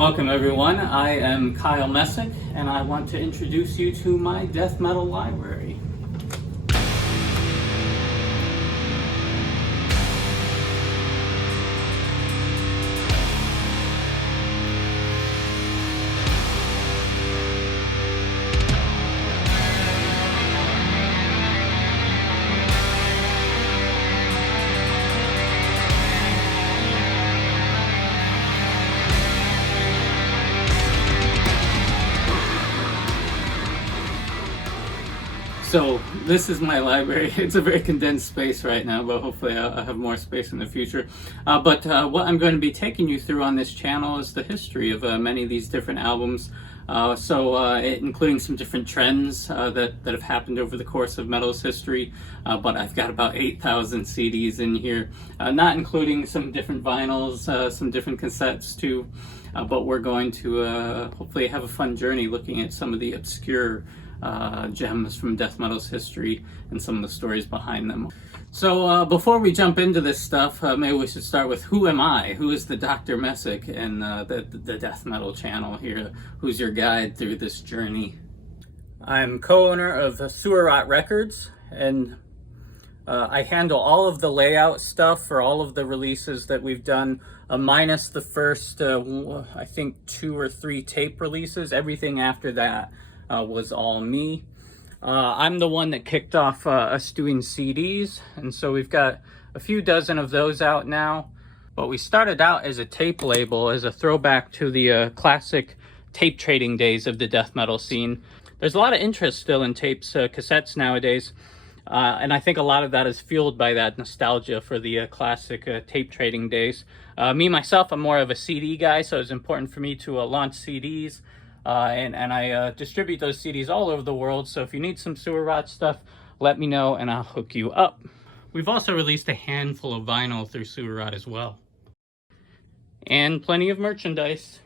Welcome everyone, I am Kyle Messick and I want to introduce you to my death metal library. So this is my library. It's a very condensed space right now, but hopefully I'll have more space in the future. But what I'm going to be taking you through on this channel is the history of many of these different albums. Including some different trends that have happened over the course of metal's history. But I've got about 8,000 CDs in here, not including some different vinyls, some different cassettes too. But we're going to hopefully have a fun journey looking at some of the obscure gems from death metal's history and some of the stories behind them. So before we jump into this stuff, maybe we should start with who am I? Who is the Dr. Messick and the death metal channel here? Who's your guide through this journey? I'm co-owner of Sewer Rot Records, and I handle all of the layout stuff for all of the releases that we've done, minus the first, I think 2 or 3 tape releases. Everything after that was all me. I'm the one that kicked off us doing CDs, and so we've got a few dozen of those out now. But we started out as a tape label, as a throwback to the classic tape trading days of the death metal scene. There's a lot of interest still in tapes, cassettes nowadays, and I think a lot of that is fueled by that nostalgia for the classic tape trading days. Me, myself, I'm more of a CD guy, so it's important for me to launch CDs. And I distribute those CDs all over the world, so if you need some Sewer Rot stuff, let me know and I'll hook you up. We've also released a handful of vinyl through Sewer Rot as well. And plenty of merchandise.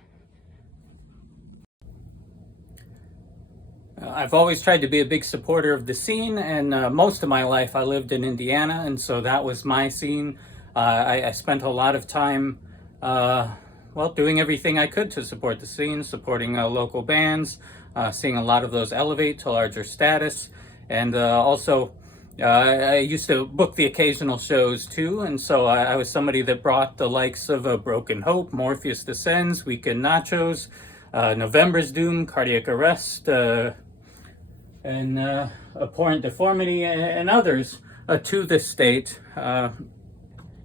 I've always tried to be a big supporter of the scene, and most of my life I lived in Indiana, and so that was my scene. I spent a lot of time doing everything I could to support the scene, supporting local bands, seeing a lot of those elevate to larger status, and I used to book the occasional shows too, and so I was somebody that brought the likes of Broken Hope, Morpheus Descends, Weekend Nachos, November's Doom, Cardiac Arrest, and Abhorrent Deformity, and others to this state.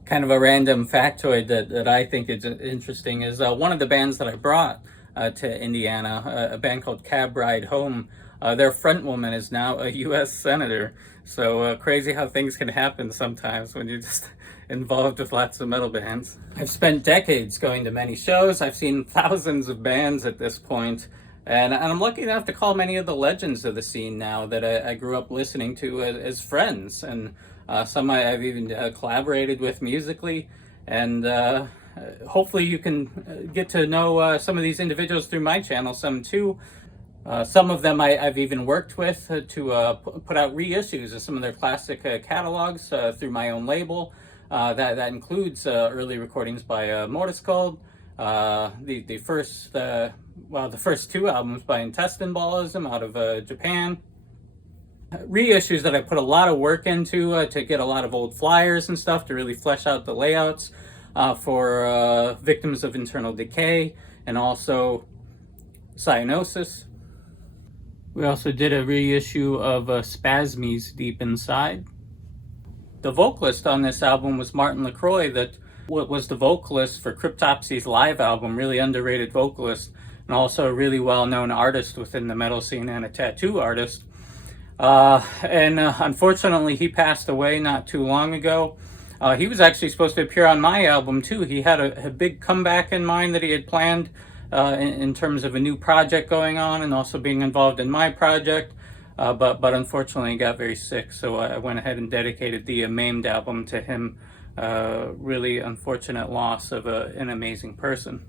Kind of a random factoid that I think is interesting is one of the bands that I brought to Indiana, a band called Cab Ride Home. Their front woman is now a U.S. Senator. So crazy how things can happen sometimes when you're just involved with lots of metal bands. I've spent decades going to many shows. I've seen thousands of bands at this point. And I'm lucky enough to call many of the legends of the scene now that I grew up listening to as friends. And some I've even collaborated with musically, and hopefully you can get to know some of these individuals through my channel, some too. Some of them I've even worked with to put out reissues of some of their classic catalogs through my own label. That includes early recordings by Motorskald, the first 2 albums by Intestine Ballism out of Japan. Reissues that I put a lot of work into to get a lot of old flyers and stuff to really flesh out the layouts for Victims of Internal Decay and also Cyanosis. We also did a reissue of Spasmies Deep Inside. The vocalist on this album was Martin LaCroix, that was the vocalist for Cryptopsy's live album, really underrated vocalist, and also a really well-known artist within the metal scene and a tattoo artist. Unfortunately, he passed away not too long ago. He was actually supposed to appear on my album too. He had a big comeback in mind that he had planned in terms of a new project going on and also being involved in my project. But unfortunately, he got very sick, so I went ahead and dedicated the Maimed album to him. Really unfortunate loss of an amazing person.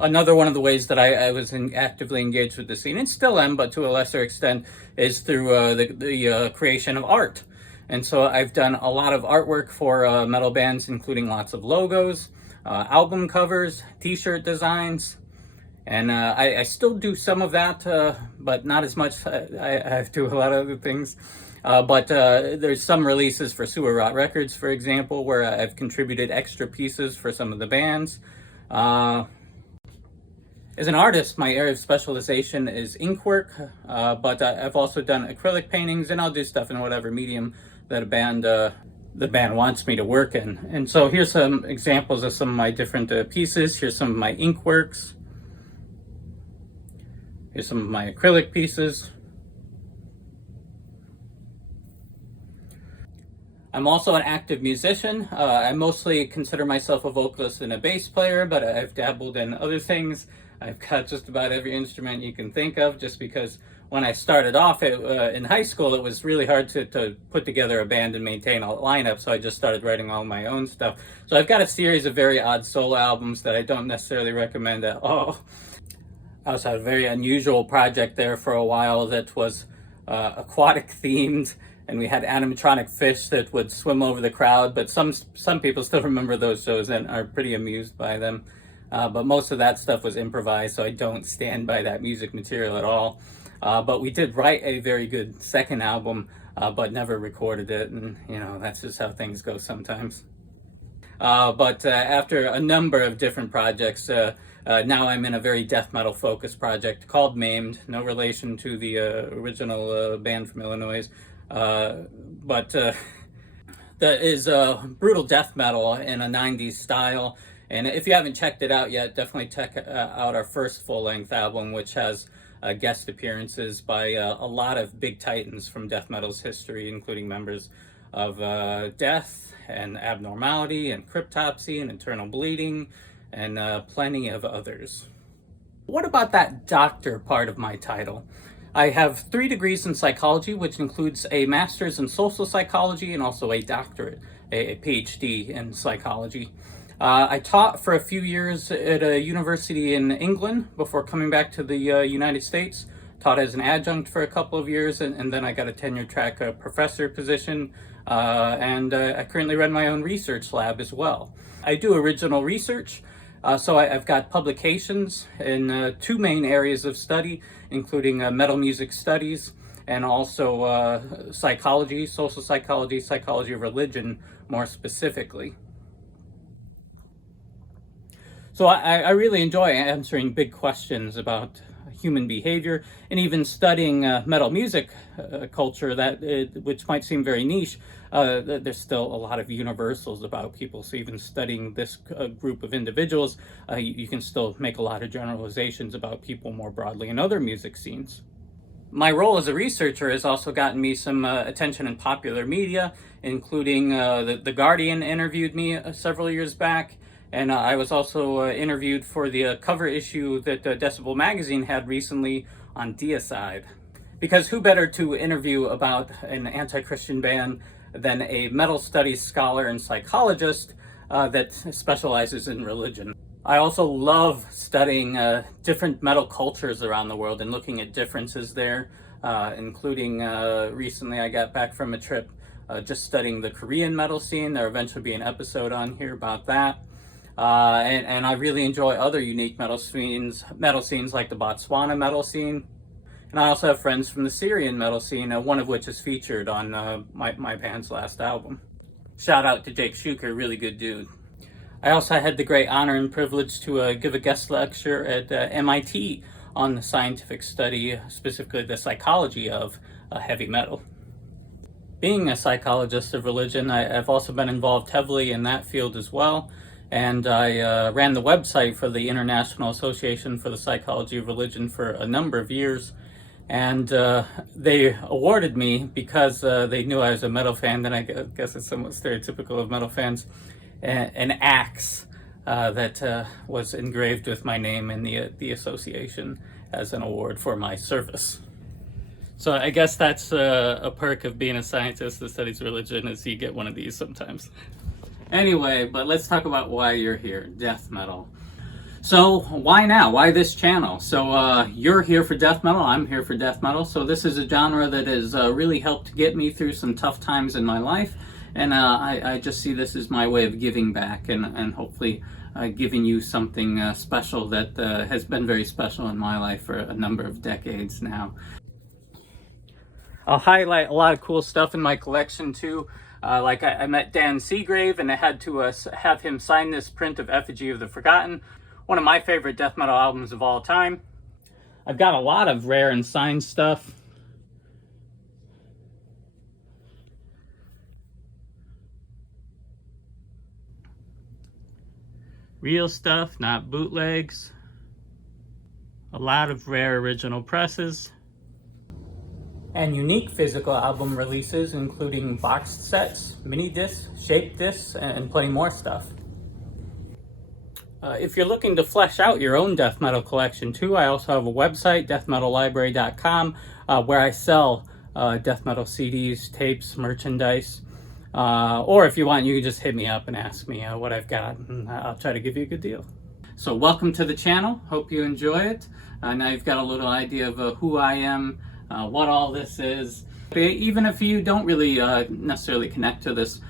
Another one of the ways that I was actively engaged with the scene, and still am, but to a lesser extent, is through the creation of art. And so I've done a lot of artwork for metal bands, including lots of logos, album covers, t-shirt designs, And I still do some of that, but not as much. I do a lot of other things. But there's some releases for Sewer Rot Records, for example, where I've contributed extra pieces for some of the bands. As an artist, my area of specialization is ink work, but I've also done acrylic paintings, and I'll do stuff in whatever medium that the band wants me to work in. And so here's some examples of some of my different pieces. Here's some of my ink works. Here's some of my acrylic pieces. I'm also an active musician. I mostly consider myself a vocalist and a bass player, but I've dabbled in other things. I've got just about every instrument you can think of, just because when I started off in high school, it was really hard to put together a band and maintain a lineup, so I just started writing all my own stuff. So I've got a series of very odd solo albums that I don't necessarily recommend at all. I also had a very unusual project there for a while that was aquatic themed, and we had animatronic fish that would swim over the crowd, but some people still remember those shows and are pretty amused by them. But most of that stuff was improvised, so I don't stand by that music material at all. But we did write a very good second album, but never recorded it, and that's just how things go sometimes. But after a number of different projects, now I'm in a very death metal focused project called Maimed, no relation to the original band from Illinois, but that is brutal death metal in a 90s style. And if you haven't checked it out yet, definitely check out our first full-length album, which has guest appearances by a lot of big titans from death metal's history, including members of Death and Abnormality and Cryptopsy and Internal Bleeding and plenty of others. What about that doctor part of my title? I have 3 degrees in psychology, which includes a master's in social psychology and also a doctorate, a PhD in psychology. I taught for a few years at a university in England before coming back to the United States. Taught as an adjunct for a couple of years, and then I got a tenure-track professor position, and I currently run my own research lab as well. I do original research, so I've got publications in 2 main areas of study, including metal music studies, and also psychology, social psychology, psychology of religion more specifically. So I really enjoy answering big questions about human behavior, and even studying metal music culture, which might seem very niche. There's still a lot of universals about people, so even studying this group of individuals, you can still make a lot of generalizations about people more broadly in other music scenes. My role as a researcher has also gotten me some attention in popular media, including The Guardian interviewed me several years back. And I was also interviewed for the cover issue that Decibel magazine had recently on deicide. Because who better to interview about an anti-Christian band than a metal studies scholar and psychologist that specializes in religion. I also love studying different metal cultures around the world and looking at differences there, including recently I got back from a trip just studying the Korean metal scene. There'll eventually be an episode on here about that. And I really enjoy other unique metal scenes like the Botswana metal scene. And I also have friends from the Syrian metal scene, one of which is featured on my band's last album. Shout out to Jake Schuker, really good dude. I also had the great honor and privilege to give a guest lecture at MIT on the scientific study, specifically the psychology of heavy metal. Being a psychologist of religion, I've also been involved heavily in that field as well. And I ran the website for the International Association for the Psychology of Religion for a number of years. And they awarded me, because they knew I was a metal fan, and I guess it's somewhat stereotypical of metal fans, an axe that was engraved with my name in the association as an award for my service. So I guess that's a perk of being a scientist that studies religion, is you get one of these sometimes. Anyway, but let's talk about why you're here, death metal. So why now? Why this channel? So you're here for death metal, I'm here for death metal. So this is a genre that has really helped get me through some tough times in my life. And I just see this as my way of giving back, and hopefully giving you something special that has been very special in my life for a number of decades now. I'll highlight a lot of cool stuff in my collection too. Like I met Dan Seagrave, and I had to have him sign this print of Effigy of the Forgotten, one of my favorite death metal albums of all time. I've got a lot of rare and signed stuff. Real stuff, not bootlegs. A lot of rare original presses. And unique physical album releases, including boxed sets, mini discs, shaped discs, and plenty more stuff. If you're looking to flesh out your own death metal collection too, I also have a website, deathmetallibrary.com, where I sell death metal CDs, tapes, merchandise. Or if you want, you can just hit me up and ask me what I've got, and I'll try to give you a good deal. So welcome to the channel. Hope you enjoy it. Now you've got a little idea of who I am, what all this is. Even if you don't really necessarily connect to this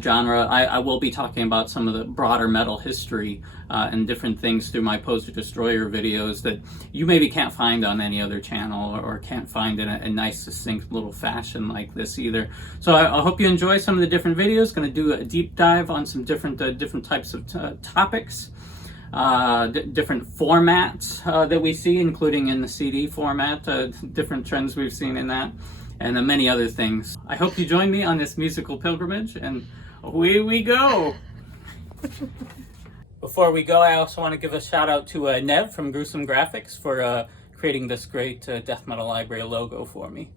genre, I will be talking about some of the broader metal history and different things through my Poser Destroyer videos that you maybe can't find on any other channel, or can't find in a nice, succinct little fashion like this either. So I hope you enjoy some of the different videos. Going to do a deep dive on some different types of topics. Different formats that we see, including in the CD format, different trends we've seen in that, and many other things. I hope you join me on this musical pilgrimage, and away we go! Before we go, I also want to give a shout out to Nev from Gruesome Graphics for creating this great Death Metal Library logo for me.